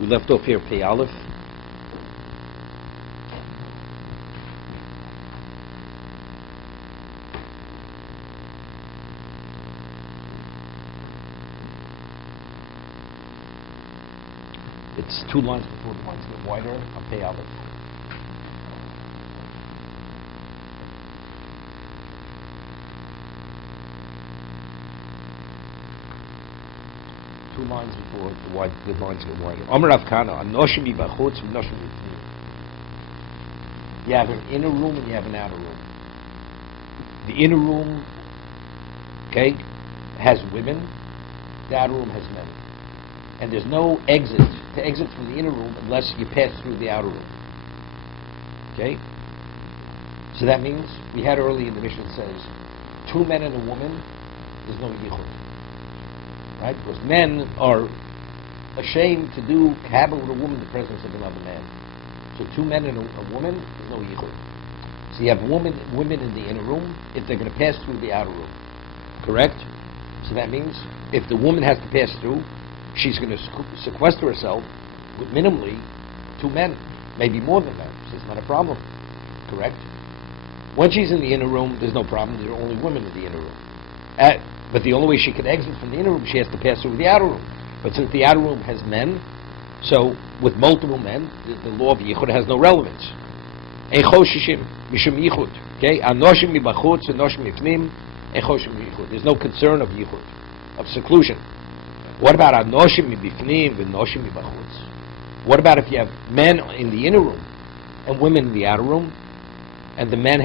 We left off here Pei Aleph. It's 2 lines before the lines get wider on Pei Aleph. Two lines before the lines get wider. Amar Rav Kana, Anoshim Yibachutz, Anoshim Yibachutz. You have an inner room and you have an outer room. The inner room, okay, has women. The outer room has men. And there's no exit to exit from the inner room unless you pass through the outer room. Okay? So that means, we had earlier in the Mishnah says, 2 men and a woman, there's no yichud. Right? Because men are ashamed to do kabbalah with a woman in the presence of another man. So 2 men and a woman, there's no yichud. So you have women in the inner room if they're going to pass through the outer room. Correct? So that means if the woman has to pass through, she's going to sequester herself with minimally 2 men, maybe more than that. So it's not a problem. Correct? When she's in the inner room, there's no problem. There are only women in the inner room. But the only way she can exit from the inner room, she has to pass through the outer room. But since the outer room has men, so with multiple men, the law of yichud has no relevance. Okay? Anoshim mibachutz, anoshim mifnim, echoshim yichud. There's no concern of yichud, of seclusion. What about anoshim mibifnim, v'noshim mibachutz? What about if you have men in the inner room and women in the outer room, and the men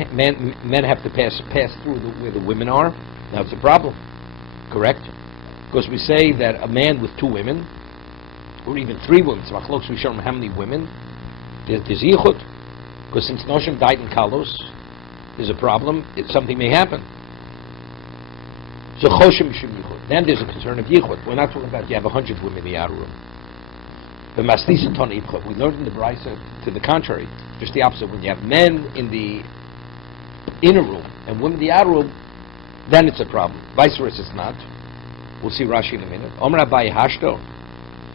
have to pass through where the women are? Now it's a problem. Correct? Because we say that a man with 2 women, or even 3 women, so we show him how many women, there's yichud. Because since Noshim died in Kalos, there's a problem, something may happen. So Choshim Mishum Yichud. Then there's a concern of yichud. We're not talking about you have 100 women in the outer room. The Mastisa Ton Ibcha, we learned in the Brisa to the contrary, just the opposite. When you have men in the inner room and women in the outer room, then it's a problem. Vice versa, it's not. We'll see Rashi in a minute. Omer Abaye Hashdo.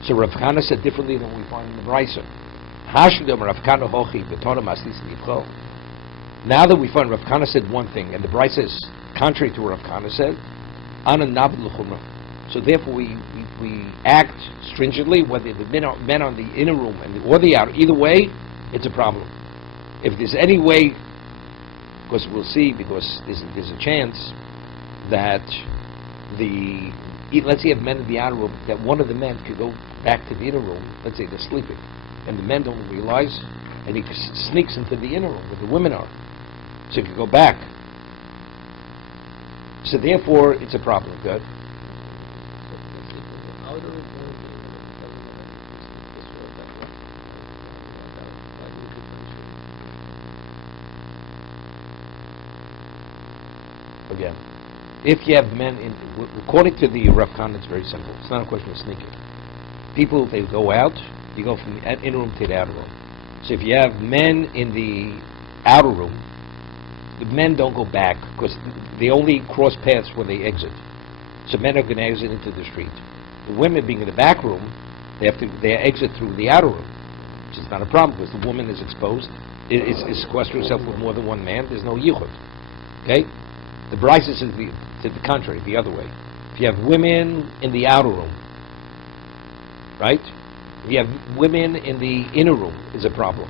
So Rav Kana said differently than we find in the Brisa. Hashdo Rav Kana Hochi B'Torah Mastisa Nivcho. Now that we find Rav Kana said one thing, and the Brisa is contrary to what Rav Kana said, Ana Nabed L'Chumrah. So therefore we act stringently, whether the men are in the inner room or the outer. Either way, it's a problem. If there's any way, because we'll see, because there's a chance that let's say you have men in the outer room, that one of the men could go back to the inner room, let's say they're sleeping, and the men don't realize, and he sneaks into the inner room where the women are. So he could go back. So therefore, it's a problem. Good. Again, if you have men according to the Rav Khan, it's very simple. It's not a question of sneaking. People, they go out, you go from the inner room to the outer room. So if you have men in the outer room, the men don't go back because they only cross paths when they exit. So men are going to exit into the street. The women being in the back room, they exit through the outer room, which is not a problem because the woman is exposed, is sequestering herself with more than one man. There's no yichud. Okay? The Brisa is to the contrary, the other way. If you have women in the outer room, right? If you have women in the inner room, is a problem.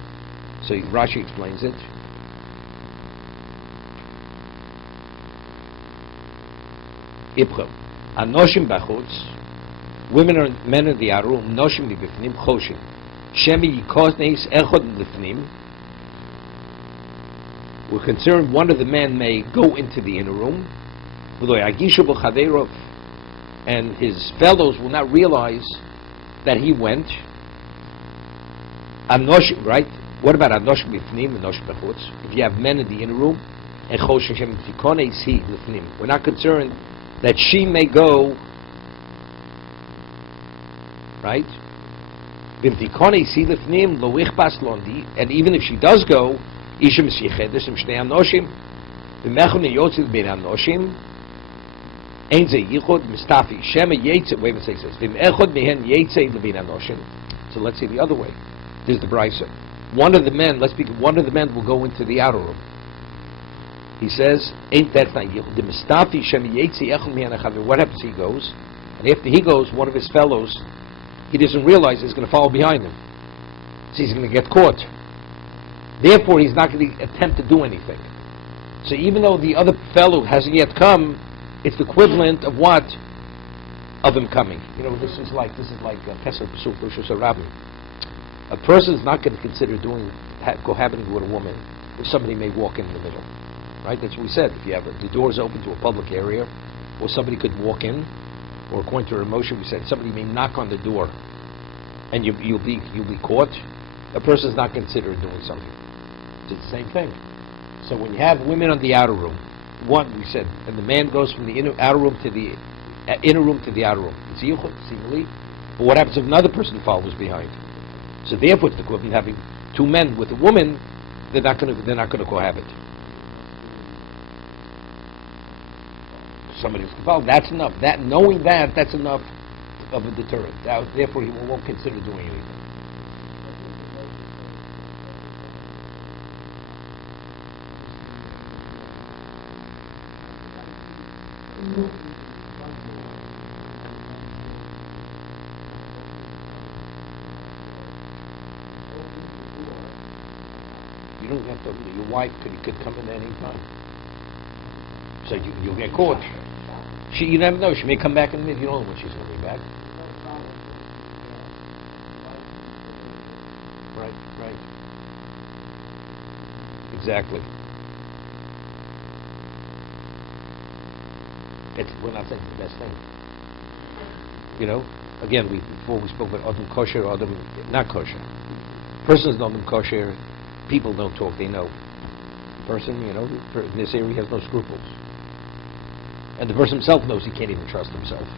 So Rashi explains it. Ibcham. Anoshim bachutz. Women or men in the outer room. Noshim b'bifnim choshim. Shemi yikosneis echod b'bifnim. We're concerned one of the men may go into the inner room, and his fellows will not realize that he went. Anoshim, right? What about Anoshim b'fnim and Anoshim b'chutz? If you have men in the inner room, we're not concerned that she may go, right? And even if she does go, Isha Mesichedes im Shnei Anoshim, v'mechon yotzil ben Anoshim, ein ze yichud mistafi shema yetze. Wait a second. V'mechod mehen yetze lebin Anoshim. So So let's say the other way. There's the brisa. One of the men will go into the outer room. He says, ain't that not the mistafi shemi yetzi echel mi'anachavir? What happens? He goes, and after he goes, one of his fellows, he doesn't realize is going to follow behind him. So he's going to get caught. Therefore, he's not going to attempt to do anything. So even though the other fellow hasn't yet come, it's the equivalent of what? Of him coming. This is like Pesach Pesach Rosh Hashanah. A person is not going to consider cohabiting with a woman if somebody may walk in the middle. Right? That's what we said. If you have the doors open to a public area, or somebody could walk in, or according to our emotion, we said somebody may knock on the door, and you'll be caught. A person is not considered doing something. It's the same thing. So when you have women on the outer room, we said, and the man goes from the outer room to the inner room to the outer room. It's yichud, seemingly. But what happens if another person follows behind? So therefore, it's the equivalent of having two men with a woman. They're not going to cohabit. Somebody's well. That's enough. Knowing that's enough of a deterrent. Therefore, he won't consider doing anything. You don't have to. Your wife could come in any time. So you'll get caught. You never know. She may come back in a minute. You don't know when she's going to be back. Right. Exactly. We're not saying it's the best thing. Again, before we spoke about Adam kosher, Adam not kosher. Persons know Adam kosher. People don't talk. They know. Person, in this area has no scruples. And the person himself knows he can't even trust himself.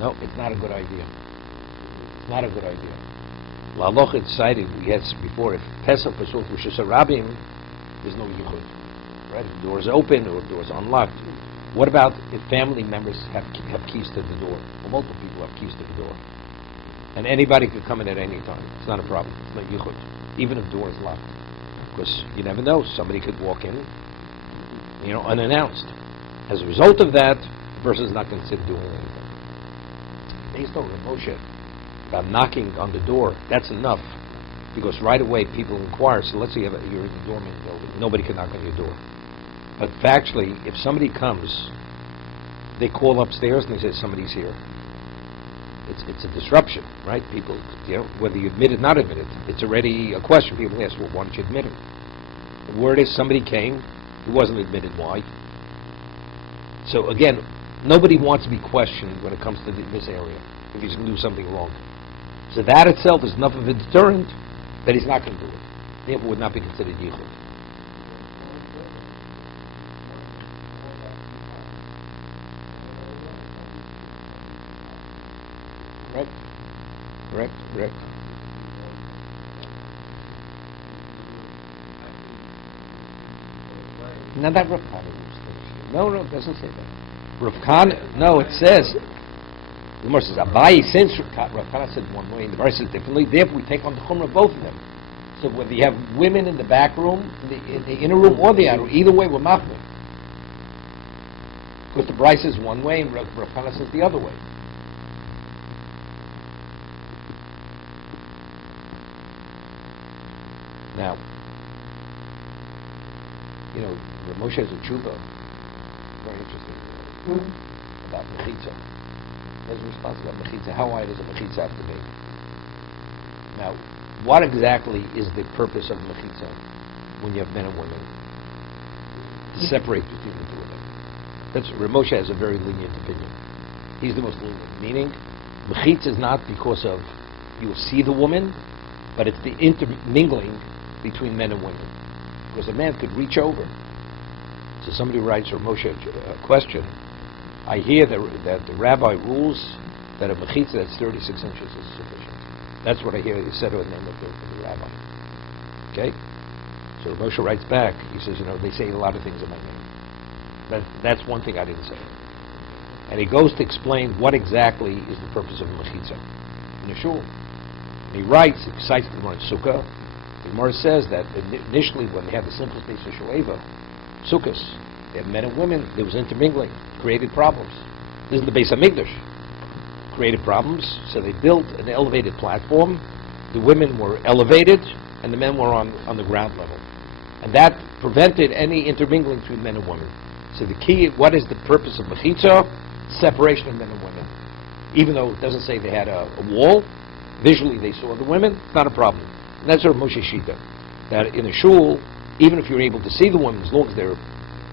No, it's not a good idea. It's not a good idea. L'aloch decided, we had before, if Pesach Pesach Rosh Hashanah, there's no yichud. Right? If the door is open or if the door is unlocked. What about if family members have keys to the door? Well, multiple people have keys to the door. And anybody could come in at any time. It's not a problem. It's not yichud. Even if the door is locked. Because you never know. Somebody could walk in, unannounced. As a result of that, the person is not considered doing anything. Based on Moshe, about knocking on the door, that's enough. Because right away people inquire. So let's say you're in the doorman building. Nobody can knock on your door. But factually, if somebody comes, they call upstairs and they say somebody's here. It's a disruption, right? People, whether you admit it or not admit it, it's already a question. People ask, well, why don't you admit it? The word is somebody came, he wasn't admitted. Why? So again, nobody wants to be questioned when it comes to this area if he's going to do something wrong. So that itself is enough of a deterrent that he's not going to do it. Therefore, would not be considered yichud. Correct. Now that Rav Kana no, it doesn't say that. Rav Kana, no, it says, the Gemara says, Abayi, since Rav Kana said one way and the verse says differently, therefore we take on the chumrah of both of them. So whether you have women in the back room, in the inner room, or the outer room, either way we're machmir. Because the Bryce is one way and Rav Kana says the other way. Now, Rav Moshe has a tshuva, very interesting, about mechitza. There's a response about mechitza. How wide does a mechitza have to be? Now, what exactly is the purpose of mechitza when you have men and women? To separate between the two of them. Rav Moshe has a very lenient opinion. He's the most lenient. Meaning, mechitza is not because of you see the woman, but it's the intermingling between men and women. Because a man could reach over. So somebody writes Rav Moshe a question. I hear that the rabbi rules that a mechitza that's 36 inches is sufficient. That's what I hear he said in the name of the rabbi. Okay? So Rav Moshe writes back. He says, they say a lot of things in my name. That's one thing I didn't say. And he goes to explain what exactly is the purpose of a mechitza in a shul. He writes, he cites the Gemara in Sukkah. The Gemara says that initially when they had the simple space of Shoeva, Sukkahs, they had men and women, there was intermingling, created problems. This is the Beis HaMikdash. Created problems, so they built an elevated platform. The women were elevated, and the men were on the ground level. And that prevented any intermingling between men and women. So the key, what is the purpose of Mechitza? Separation of men and women. Even though it doesn't say they had a wall, visually they saw the women, not a problem. And that's sort of Moshe Shita. That in a shul, even if you're able to see the women, as long as they're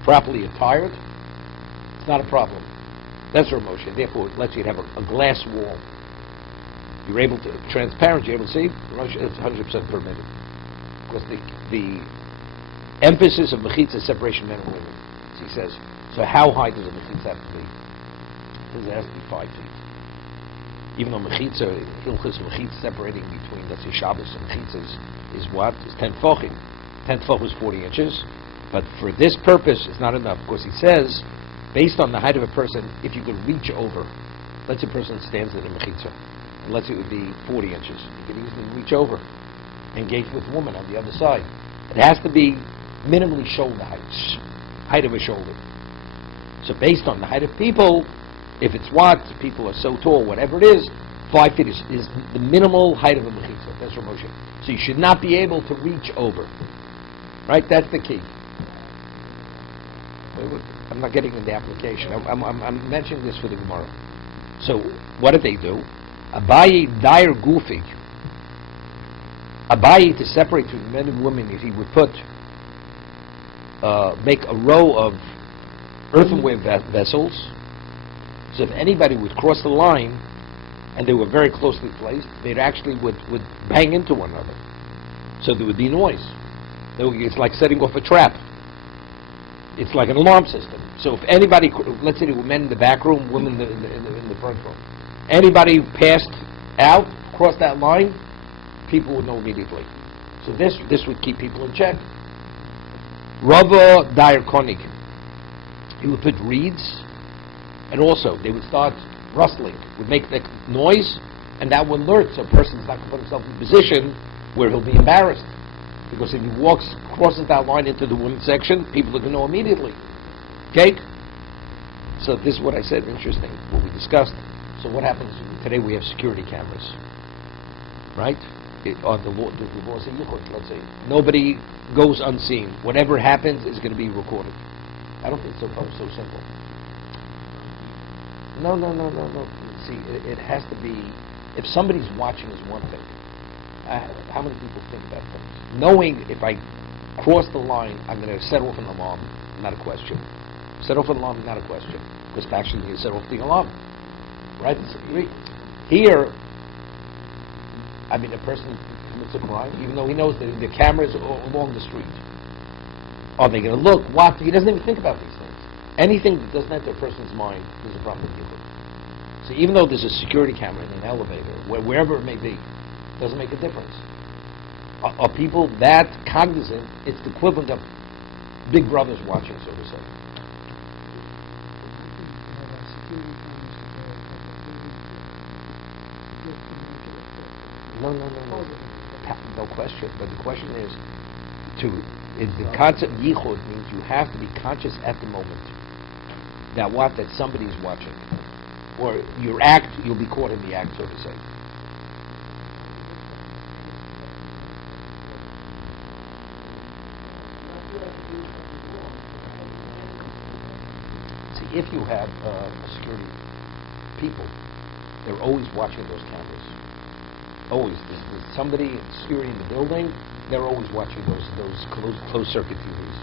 properly attired, it's not a problem. That's sort of Moshe. Therefore, it lets you have a glass wall. You're able to, transparent, you're able to see, it's 100% permitted. Because the emphasis of Mechitza is separation of men and women. So he says, so how high does a Mechitza have to be? Because it has to be 5 feet. Even though Mechitza, Hilchus Mechitza separating between, let's say, Shabbos and Mechitza is what? Is 10 tefachim. 10 tefachim is 40 inches. But for this purpose, it's not enough. Because he says, based on the height of a person, if you could reach over, let's say a person stands in a Mechitza, and let's say it would be 40 inches. You could easily reach over, engage with a woman on the other side. It has to be minimally shoulder height of a shoulder. So based on the height of people, if it's what, people are so tall, whatever it is, 5 feet is the minimal height of a mechitza. That's Rav Moshe. So you should not be able to reach over. Right? That's the key. I'm not getting into the application. I'm mentioning this for the Gemara. So what did they do? Abayi dire goofy. Abayi, to separate between men and women, if he would put make a row of earthenware vessels, so if anybody would cross the line and they were very closely placed, they actually would bang into one another. So there would be noise. It's like setting off a trap. It's like an alarm system. So if anybody, let's say there were men in the back room, women in the front room, anybody passed out, crossed that line, people would know immediately. So this would keep people in check. Rava Dair Konig. He would put reeds, and also they would start rustling, would make the noise, and that would alert so a person's not going to put himself in a position where he'll be embarrassed. Because if he crosses that line into the women's section, people are going to know immediately. Okay? So this is what I said, interesting, what we discussed. So what happens today? We have security cameras, right? On the laws of Yichud, let's say. Nobody goes unseen. Whatever happens is going to be recorded. I don't think it's so simple. No. See, it has to be, if somebody's watching is one thing. How many people think that thing? Knowing if I cross the line, I'm going to set off an alarm, not a question. Set off an alarm, not a question. Because actually you set off the alarm. Right? Here, I mean, a person commits a crime, even though he knows that the cameras are along the street. Are they going to look? What? He doesn't even think about these things. Anything that doesn't enter a person's mind is a problem with Yichud. So even though there's a security camera in an elevator, wherever it may be, it doesn't make a difference. Are people that cognizant? It's the equivalent of big brothers watching, so to say. No question. But the question is, the concept of yichud means you have to be conscious at the moment that somebody's watching, or you'll be caught in the act, so to say. See, if you have security people, they're always watching those cameras. Always. There's somebody security in the building, they're always watching those closed circuit TVs.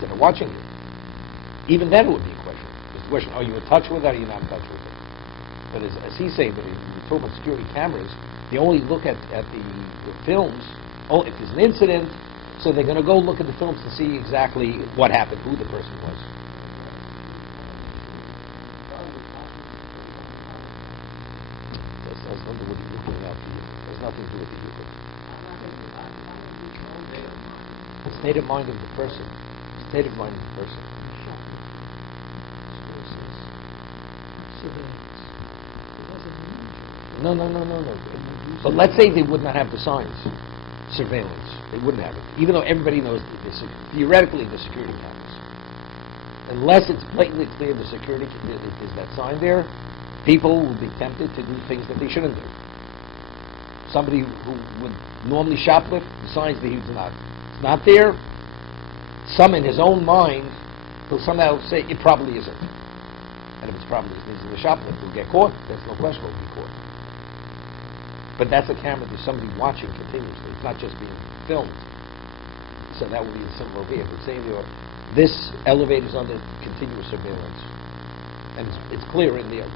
They're watching you. Even then it would be a question. It's the question, are you in touch with it or are you not in touch with it? But as he's saying, that we talk about security cameras, they only look at the films, if there's an incident, so they're going to go look at the films to see exactly what happened, who the person was. That's nothing to do with the Yichud now. There's nothing to do with the Yichud. The state of mind of the person. The state of mind of the person. No. But let's say they would not have the signs, surveillance. They wouldn't have it, even though everybody knows theoretically the security cameras. Unless it's blatantly clear the security is that sign there, people will be tempted to do things that they shouldn't do. Somebody who would normally shoplift, the sign's there, it's not there. Some in his own mind will somehow say it probably isn't. And if it's probably isn't a shoplift, will get caught. There's no question will be caught. But that's a camera. There's somebody watching continuously. It's not just being filmed. So that would be the symbol over here. But say this elevator's under continuous surveillance, and it's clear in there.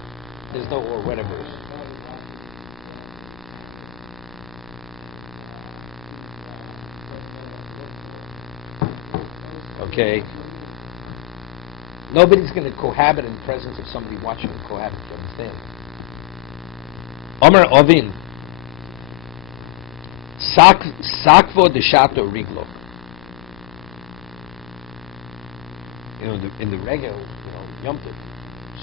There's no or whatever it is. Okay. Nobody's going to cohabit in the presence of somebody watching and cohabit. You understand? Omer Ovin. Sakvo de shato riglo. In the regular, Yom Tov,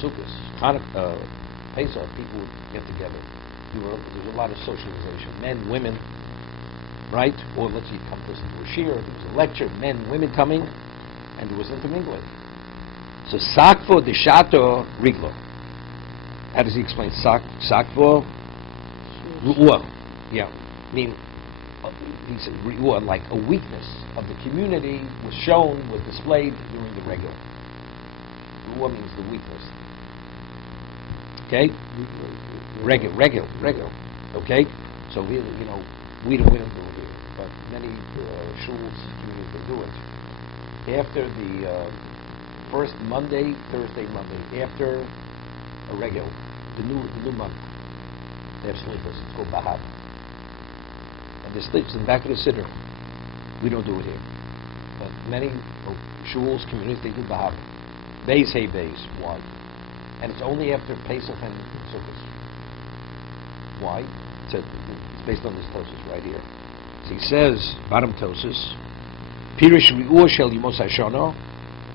Sukkot, Hanukkah, Pesach, people would get together. There's a lot of socialization. Men, women, right? Or let's say you come to listen to a shiur, there was a lecture, men, women coming, and there was intermingling. So Sakvo de shato riglo. How does he explain Sakvo? Ru'ah. Yeah. I mean, he said, like a weakness of the community was shown, was displayed during the regular. Ru'ah means the weakness. Okay? Regular. Okay? So we don't do it here, but many shuls, communities, they do it. After the first Monday, Thursday, Monday, after a regular, the new month, they have sleepers. It's called Bahab. And they sleeps in the back of the siddur. We don't do it here. But many shuls, communities, they do Bahab. Beis, hey Beis. Why? And it's only after Pesach and Sukkot. Why? It's based on this Tosis right here. So he says, bottom Tosis, Pirish Ri'ur Shel Yemos HaShana,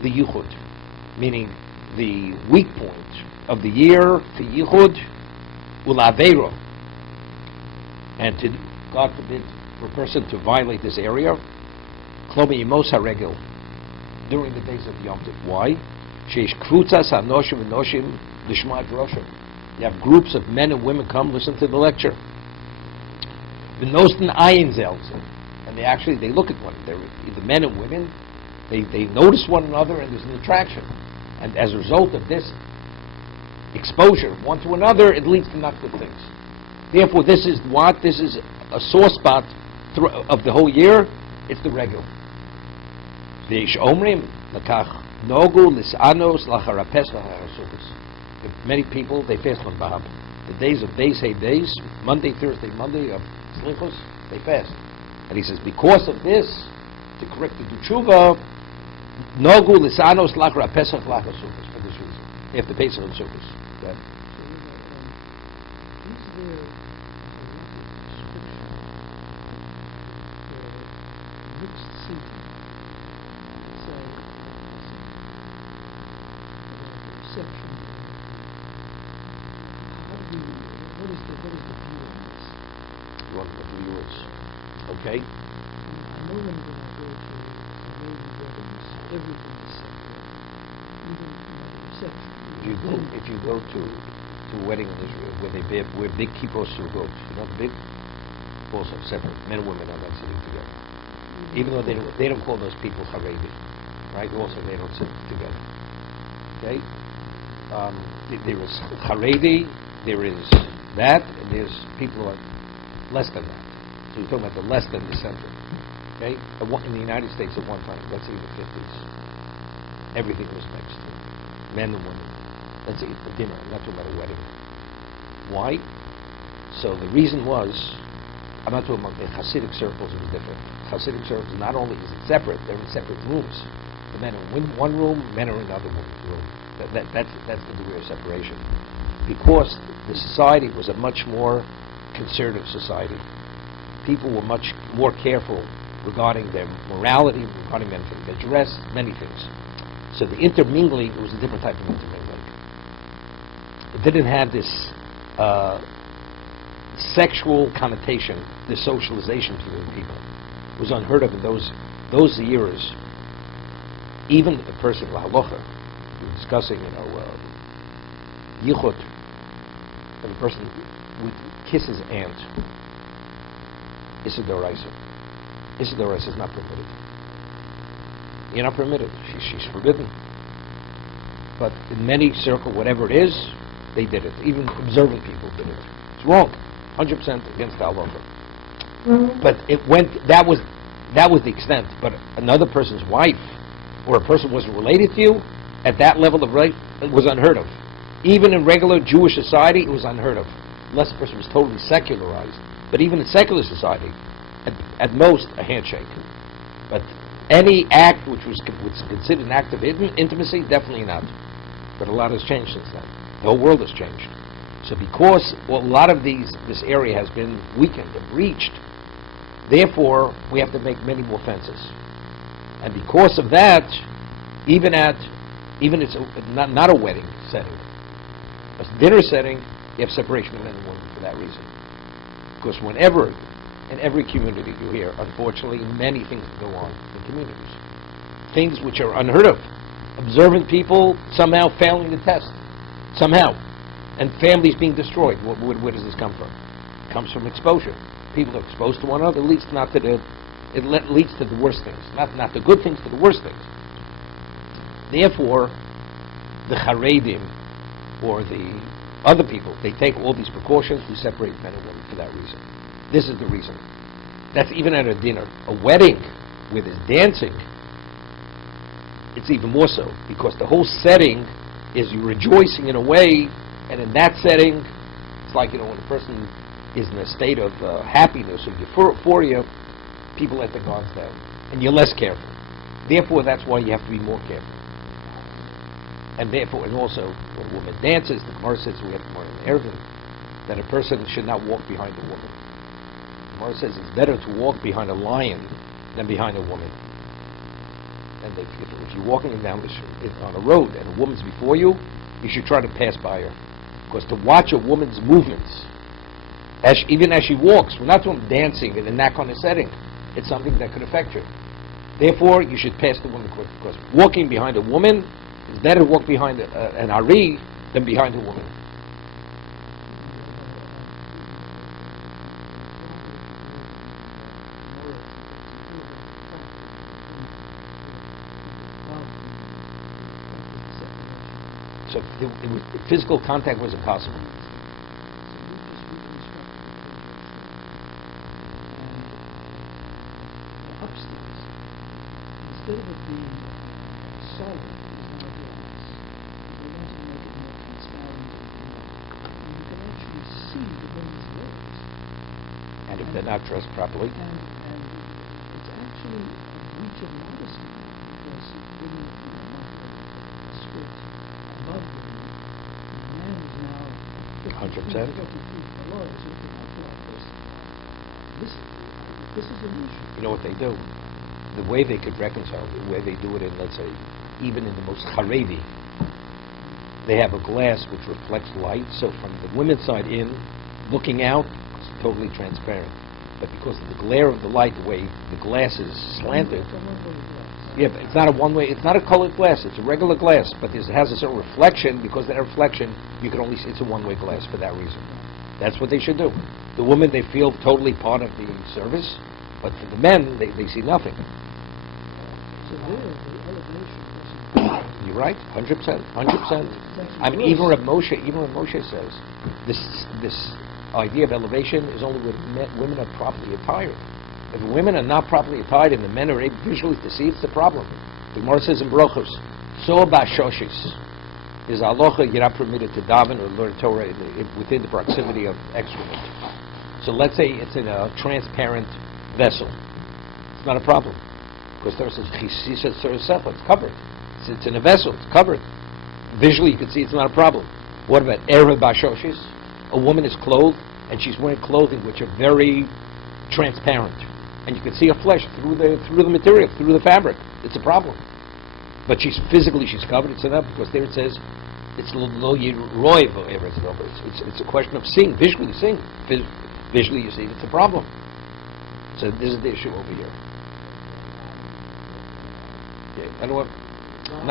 the Yichud, meaning the weak point of the year for Yichud, Ulaveiro, and to, God forbid, for a person to violate this area, Klomi Yemos HaRegel, during the days of Yom Tov. Why? Sheish Kvutzas HaNoshim v'Noshim Lishma Droshem. You have groups of men and women come listen to the lecture. The Nosten Ayin Zelzen, and they look at one another. The men and women, they notice one another, and there's an attraction. And as a result of this exposure one to another, it leads to not good things. Therefore, this is a sore spot of the whole year. It's the regular. V'yesh omrim lakach nogu lisanos lacharapes lacharasukas. Many people, they fast on Bahab. The days of Beis, hey Beis, Monday, Thursday, Monday of Slichos, they fast. And he says, because of this, to correct the tshuva, nogu lisanos lacharapes lacharasukas, for this reason. After Pesach and Sukkos. Okay. Okay. I know when I go to American weddings, everything is separate, even the reception. If you go to a wedding in Israel where they wear big kippos surgot, the big, also separate. Men and women are not sitting together. Even though they don't call those people Haredi, right? Also, they don't sit together. Okay. There is Haredi, there is that, and there's people who are less than that. So you're talking about the less than the center. Okay? In the United States at one time, let's say the 50s, everything was mixed. Men and women. Let's say a dinner, I'm not talking about a wedding. Why? So the reason was, I'm not talking about the Hasidic circles, it was different. Hasidic circles, not only is it separate, they're in separate rooms. The men are in one room, men are in another room. That's the degree of separation. Because the society was a much more conservative society. People were much more careful regarding their morality, regarding their dress, many things. So the intermingling was a different type of intermingling. It didn't have this sexual connotation, the socialization between people, was unheard of in those years. Even a person, la halacha, we're discussing, yichud, and a person would kiss his aunt. Issa d'oraisa. Issa d'oraisa is not permitted. You're not permitted. She's forbidden. But in many circles, whatever it is, they did it. Even observant people did it. It's wrong. 100% against the halacha. But it went. That was the extent. But another person's wife, or a person wasn't related to you, at that level of right, it was unheard of. Even in regular Jewish society, it was unheard of. Unless the person was totally secularized. But even in secular society, at most, a handshake. But any act which was considered an act of intimacy, definitely not. But a lot has changed since then. The whole world has changed. So because a lot of this area has been weakened and breached, therefore we have to make many more fences. And because of that, even it's not a wedding setting, a dinner setting, you have separation of men and women for that reason. Because whenever, in every community you hear, unfortunately, many things go on in communities. Things which are unheard of. Observant people somehow failing the test. Somehow. And families being destroyed. Where does this come from? It comes from exposure. People are exposed to one another. It leads to the worst things. Not the good things, but the worst things. Therefore, the Haredim, or the other people, they take all these precautions to separate men and women for that reason. This is the reason. That's even at a dinner. A wedding where there's dancing, it's even more so, because the whole setting is you rejoicing in a way, and in that setting, it's like, when a person is in a state of happiness or euphoria, people let their guards down, and you're less careful. Therefore, that's why you have to be more careful. And therefore, and also, when a woman dances, the Gemara says, we have Gemara in Erevin, that a person should not walk behind a woman. The Gemara says it's better to walk behind a lion than behind a woman. And if you're walking down on a road and a woman's before you, you should try to pass by her. Because to watch a woman's movements, even as she walks, we're not talking dancing in that kind of setting, it's something that could affect her. Therefore, you should pass the woman quick, because walking behind a woman, it's better to walk behind an Ari than behind a woman. So physical contact was impossible. Upstairs, instead of it being solid, And if they're not dressed properly. And it's actually a breach of modesty, because when you have a skirt above the man is now 50 feet below, is looking like this. This is an issue. You know what they do? The way they could reconcile, the way they do it in, let's say, even in the most Haredi, they have a glass which reflects light, so from the women's side in, looking out, it's totally transparent. But because of the glare of the light, the way the glass is slanted, yeah, but it's not a one-way, it's not a colored glass, it's a regular glass, but it has a certain reflection. Because of that reflection, you can only see it's a one-way glass for that reason. That's what they should do. The women, they feel totally part of the service, but for the men, they see nothing. So there, the elevation wasn't. You're right, 100%, 100%. I mean, even Rav Moshe says this idea of elevation is only when women are properly attired. If women are not properly attired and the men are able visually to see, it's the problem. The Gemara says in Brochos, so bashoshis is aloha, you're not permitted to daven or learn Torah within the proximity of excrement. So let's say it's in a transparent vessel. It's not a problem. Because Torah says, it's covered. It's in a vessel, it's covered. Visually you can see it's not a problem. What about Erev Bashoshis? A woman is clothed, and she's wearing clothing which are very transparent. And you can see her flesh through the material, through the fabric. It's a problem. But she's covered, it's enough, because there it says, It's lo roy it's a question of seeing, visually seeing. Visually you see it's a problem. So this is the issue over here. Yeah, and what? I'm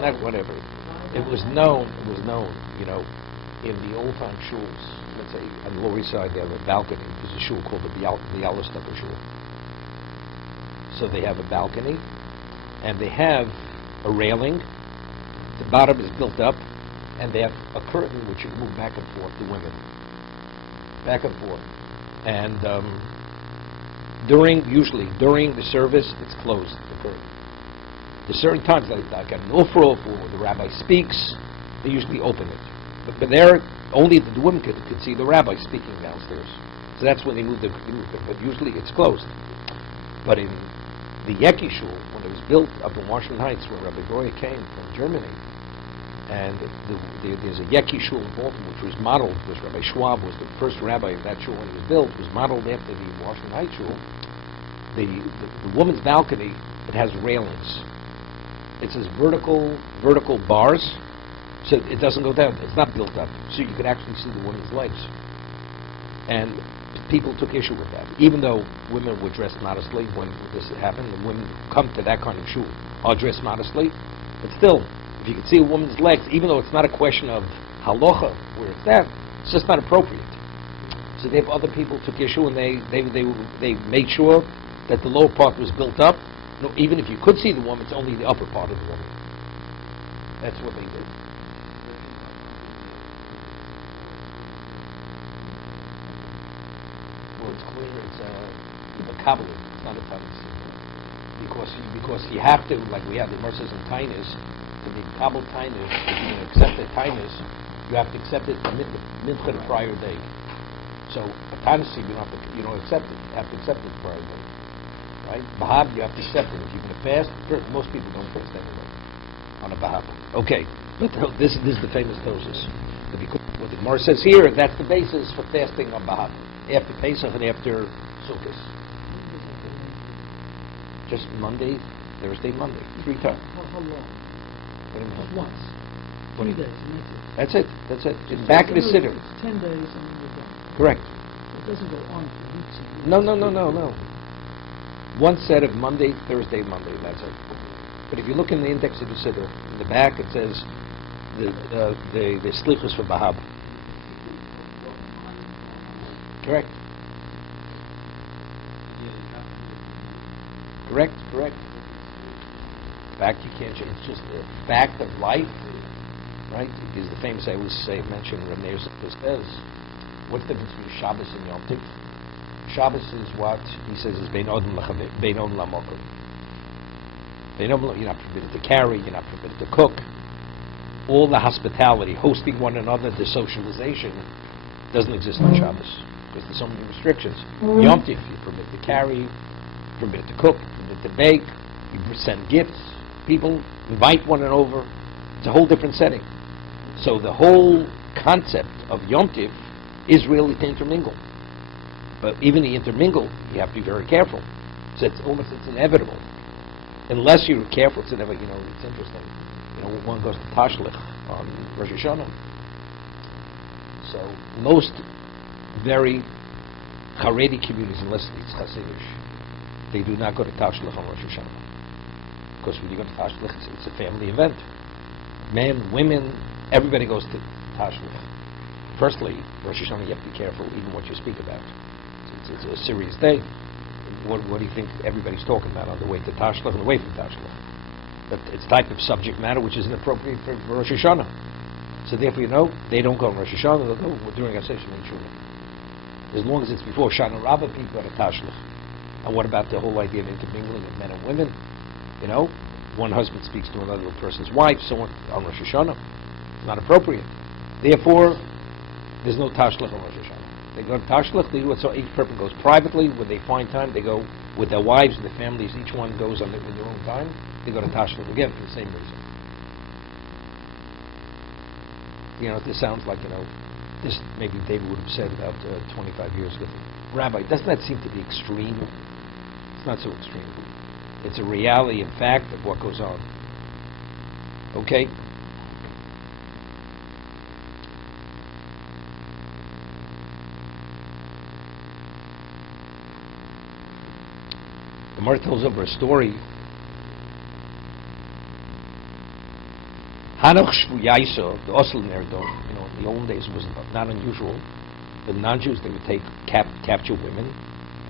not whatever. It was known, you know, in the old time shuls, let's say on the Lower East Side they have a balcony. There's a shul called the Bialystoker shul. So they have a balcony, and they have a railing. The bottom is built up, and they have a curtain which you move back and forth to women. Back and forth. And usually during the service, it's closed, the curtain. There's certain times, like an ofruf, or the rabbi speaks, they usually open it. But there, only the women could see the rabbi speaking downstairs. So that's when they move the but usually it's closed. But in the Yeki Shul, when it was built up in Washington Heights, where Rabbi Goya came from Germany, and there's a Yeki Shul in Baltimore, which was modeled, because Rabbi Schwab was the first rabbi of that shul when it was built, was modeled after the Washington Heights Shul. The woman's balcony, it has railings. It says vertical bars, so it doesn't go down. It's not built up, so you could actually see the woman's legs. And people took issue with that, even though women were dressed modestly when this happened. The women who come to that kind of shul are dressed modestly, but still, if you could see a woman's legs, even though it's not a question of halacha where it's at, it's just not appropriate. So they have other people took issue, and they made sure that the lower part was built up. No, even if you could see the woman, it's only the upper part of the woman. That's what they did. Well, it's clear it's a Kabbalah. It's not a Tannis. Because you have to, like we have the Merces and Tainis, to be Kabbalah Tainis, if you accept the Tainis, you have to accept it mincha the prior day. So a Tannis, you don't accept it. You have to accept it the prior day. Right? Bahab, you have to accept it. If you're going to fast, most people don't fast anyway on a Bahab. Okay, but this is the famous doses. What the Gemara says here, that's the basis for fasting on Bahab. After Pesach and after Sukkot. Just Monday, Thursday, Monday. 3 times. How long? What do you mean? Once. 20 days, and that's it. That's it. It's back in the sitter. It's 10 days and then you're done. Correct. It doesn't go on for weeks and weeks. No. One set of Monday, Thursday, Monday, that's it. But if you look in the index of the Siddur, in the back it says the slichus for Bahab. Correct. Fact you can't change. It's just a fact of life, right? Because the famous, I always say, mention Rameir says, what's the difference between Shabbos and Yom Tov? Shabbos is what he says is bein odom lamokum. You're not permitted to carry, you're not permitted to cook. All the hospitality, hosting one another, the socialization, doesn't exist on Shabbos because there's so many restrictions. Yom Tov, you're permitted to carry, permitted to cook, permitted to bake, you send gifts, people invite one another over. It's a whole different setting. So the whole concept of Yom Tov is really to intermingle. But even the intermingle, you have to be very careful. So it's inevitable. Unless you're careful, it's inevitable. It's interesting. One goes to Tashlich on Rosh Hashanah. So most very Haredi communities, unless it's Hasidish, they do not go to Tashlich on Rosh Hashanah. Because when you go to Tashlich, it's a family event. Men, women, everybody goes to Tashlich. Firstly, Rosh Hashanah, you have to be careful even what you speak about. It's a serious day. What do you think everybody's talking about on the way to Tashlich and away from Tashlich? But it's type of subject matter which is inappropriate for Rosh Hashanah. So therefore, they don't go on Rosh Hashanah, they'll go during our session in Shuvah. As long as it's before Shana Rabbah, people go to Tashlich. And what about the whole idea of intermingling of men and women? One husband speaks to another person's wife, so on Rosh Hashanah. It's not appropriate. Therefore, there's no Tashlich on Rosh Hashanah. They go to Tashlich, they do it so each person goes privately. When they find time, they go with their wives and their families. Each one goes on with their own time. They go to Tashlich again for the same reason. This sounds like, this maybe David would have said about 25 years ago. Rabbi, doesn't that seem to be extreme? It's not so extreme. It's a reality and fact of what goes on. Okay? The Gemara tells over a story. Hanoch Shvuyaisa, the Osel Nerdo, in the old days it was not unusual. The non-Jews, they would capture women,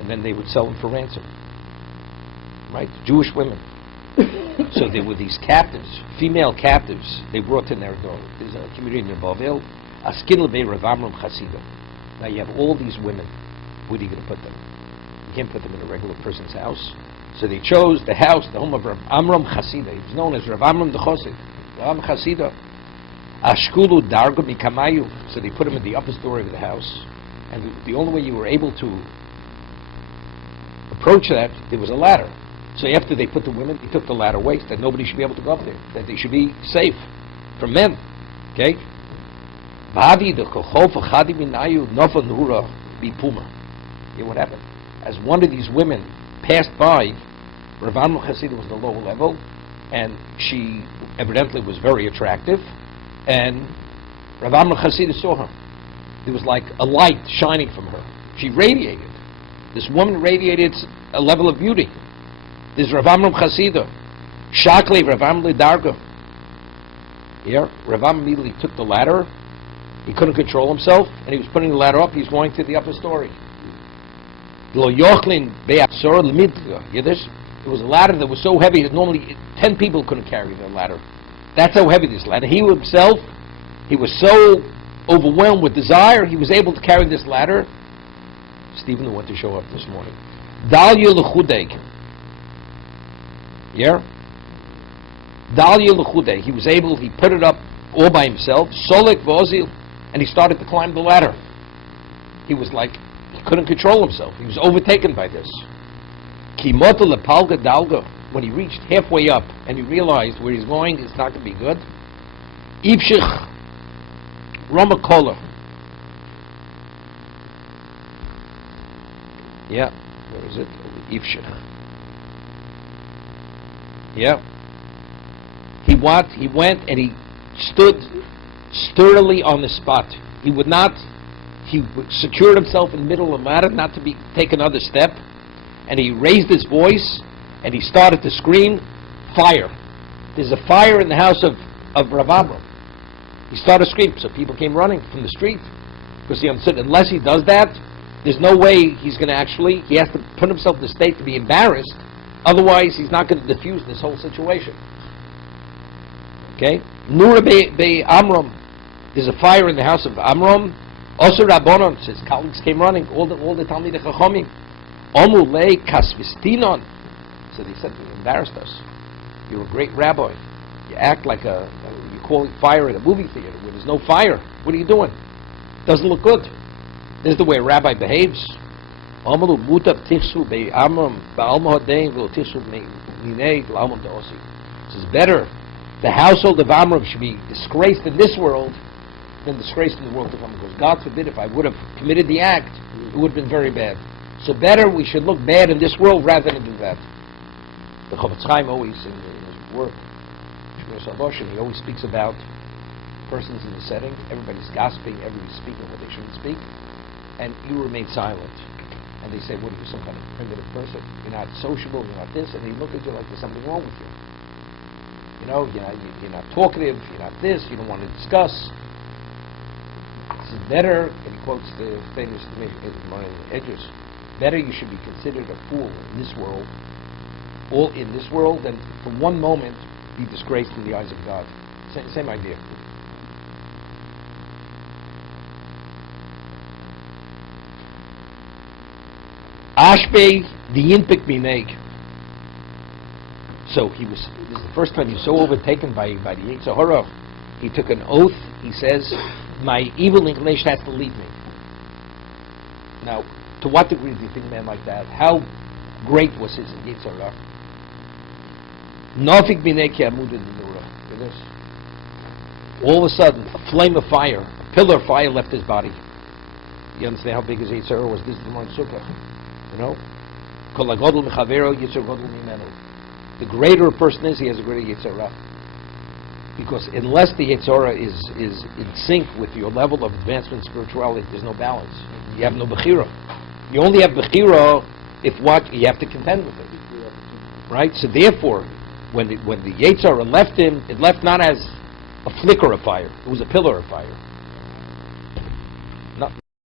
and then they would sell them for ransom. Right? Jewish women. So there were these captives, female captives, they brought in Nerdo. There's a community in Bavel, Askil Be Rav Amram Chasida. Now you have all these women. Where are you going to put them? You can't put them in a regular person's house. So they chose the house, the home of Rav Amram Chasida. He was known as Rav Amram the Chosid. Rav Amram Chasida. Ashkulu Darga Mikamayu. So they put him in the upper story of the house. And the only way you were able to approach that, there was a ladder. So after they put the women, he took the ladder away, that nobody should be able to go up there, that they should be safe from men. Okay? Hear what happened? As one of these women passed by, Rav Amram Chasida was the lower level, and she evidently was very attractive, and Rav Amram Chasida saw her. There was like a light shining from her. She radiated. This woman radiated a level of beauty. This Rav Amram Chasida. Shakli Rav Amram Darga. Here, Rav Amram immediately took the ladder. He couldn't control himself, and he was putting the ladder up. He was going to the upper story. Lo Yochlin Be'asor Lemid. Hear this? It was a ladder that was so heavy that normally 10 people couldn't carry the ladder. That's how heavy this ladder. He himself, he was so overwhelmed with desire, he was able to carry this ladder. Stephen went to show up this morning. Dalya L'chudeg. Yeah? Dalya L'chudeg. He was able, he put it up all by himself. Solek V'ozil. And he started to climb the ladder. He was like, he couldn't control himself. He was overtaken by this. Kimota Lepalga Dalga. When he reached halfway up and he realized where he's going, it's not going to be good. Ipshich Ramakola. Yeah, where is it? Ipshich. Yeah. He went and he stood sturdily on the spot. He secured himself in the middle of the ladder not to take another step, and he raised his voice and he started to scream, fire. There's a fire in the house of Rav Amram. He started screaming, so people came running from the street, because he understood unless he does that, there's no way he's going to he has to put himself in the state to be embarrassed, otherwise he's not going to diffuse this whole situation. Okay? Nura be Amram. There's a fire in the house of Amram. Osir Rabbanon, his colleagues came running, all the Talmidei Chachamim. Omu le kasvistinon. So they said, you embarrassed us. You're a great rabbi. You act like you call it fire at a movie theater where there's no fire. What are you doing? Doesn't look good. This is the way a rabbi behaves. Omu mutab tichsu be Amram ba'alma hadein v'lo tichsu minei l'almam da'osi. This is better. The household of Amram should be disgraced in this world than disgraced in the world to come. Because God forbid, if I would have committed the act, it would have been very bad. So better we should look bad in this world rather than do that. The Chofetz Chaim always, in his work, he always speaks about persons in the setting. Everybody's gossiping, everybody's speaking what they shouldn't speak, and you remain silent. And they say, what are you, some kind of primitive person? You're not sociable, you're not this, and they look at you like there's something wrong with you. You're not talkative, you're not this, you don't want to discuss. It's better, and he quotes the famous Edges, better you should be considered a fool in this world, all in this world, than for one moment be disgraced in the eyes of God. Same idea. Ashbei diinpik mineg. So this is the first time he's so overtaken by the Yetzer Hara. He took an oath. He says, my evil inclination has to leave me. Now, to what degree do you think a man like that, how great was his Yetzer Hara? Nafik mineg amud nura. All of a sudden, a flame of fire, a pillar of fire left his body. You understand how big his Yetzer Hara was? This is the Gemara in Sukkah. The greater a person is, he has a greater Yetzer Hara. Because unless the Yetzer Hara is in sync with your level of advancement in spirituality, there's no balance. You have no Bechira. You only have Bechira if what, you have to contend with it. Right? So therefore, when the Yetzer Hara left him, it left not as a flicker of fire, it was a pillar of fire.